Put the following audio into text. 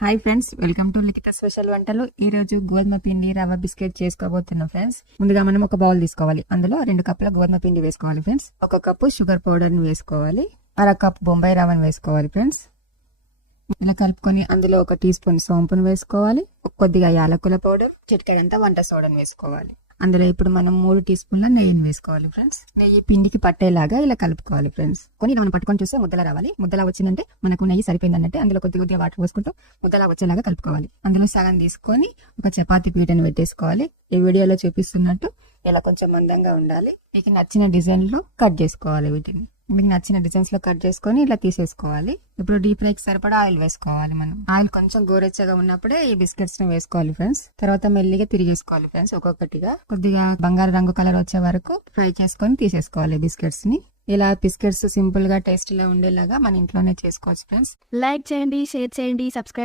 Hi friends, welcome to Likhitha special వంటలు. ఈ రోజు గోధుమ పిండి రవ్వ బిస్కెట్ చేసుకోబోతున్నాం ఫ్రెండ్స్. ముందుగా మనం ఒక బౌల్ తీసుకోవాలి. అందులో 2 కప్పుల గోధుమ పిండి వేసుకోవాలి ఫ్రెండ్స్. 1 కప్పు షుగర్ పౌడర్ ని వేసుకోవాలి. 1/2 కప్ బొంబాయి రవ్వను వేసుకోవాలి ఫ్రెండ్స్. ఇలా కలుపుకొని అందులో 1 టీ స్పూన్ సోంపును వేసుకోవాలి. కొద్దిగా యాలకుల పౌడర్, చిటికెడంతా వంట సోడాను వేసుకోవాలి. అందులో ఇప్పుడు మనం 3 టీ స్పూన్ల నెయ్యిని వేసుకోవాలి ఫ్రెండ్స్. నెయ్యి పిండికి పట్టేలాగా ఇలా కలుపుకోవాలి ఫ్రెండ్స్. ఇలా మనం పట్టుకొని చూస్తే ముద్దలా రావాలి. ముద్దలా వచ్చిందంటే మనకు నెయ్యి సరిపోయిందంటే అందులో కొద్దిగా వాటర్ పోసుకుంటూ ముద్దలా వచ్చేలాగా కలుపుకోవాలి. అందులో సగం తీసుకొని ఒక చపాతీ పీటను పెట్టేసుకోవాలి. ఈ వీడియోలో చూపిస్తున్నట్టు ఇలా కొంచెం మందంగా ఉండాలి. మీకు నచ్చిన డిజైన్ లో కట్ చేసుకోవాలి. వీటిని మీకు నచ్చిన డిజైన్స్ లో కట్ చేసుకొని ఇలా తీసేసుకోవాలి. ఇప్పుడు డీప్ ఫ్రైకి సరిపడా ఆయిల్ వేసుకోవాలి. మనం ఆయిల్ కొంచెం గోరెచ్చగా ఉన్నప్పుడే ఈ బిస్కెట్స్ ని వేసుకోవాలి ఫ్రెండ్స్. తర్వాత మెల్లిగా తిరిగేసుకోవాలి ఫ్రెండ్స్. ఒక్కొక్కటిగా కొద్దిగా బంగారు రంగు కలర్ వచ్చే వరకు ఫ్రై చేసుకొని తీసేసుకోవాలి బిస్కెట్స్ ని. ఇలా బిస్కెట్స్ సింపుల్ గా టేస్టీగా ఉండేలాగా మన ఇంట్లోనే చేసుకోవచ్చు ఫ్రెండ్స్. లైక్ చేయండి, షేర్ చేయండి, సబ్స్క్రైబ్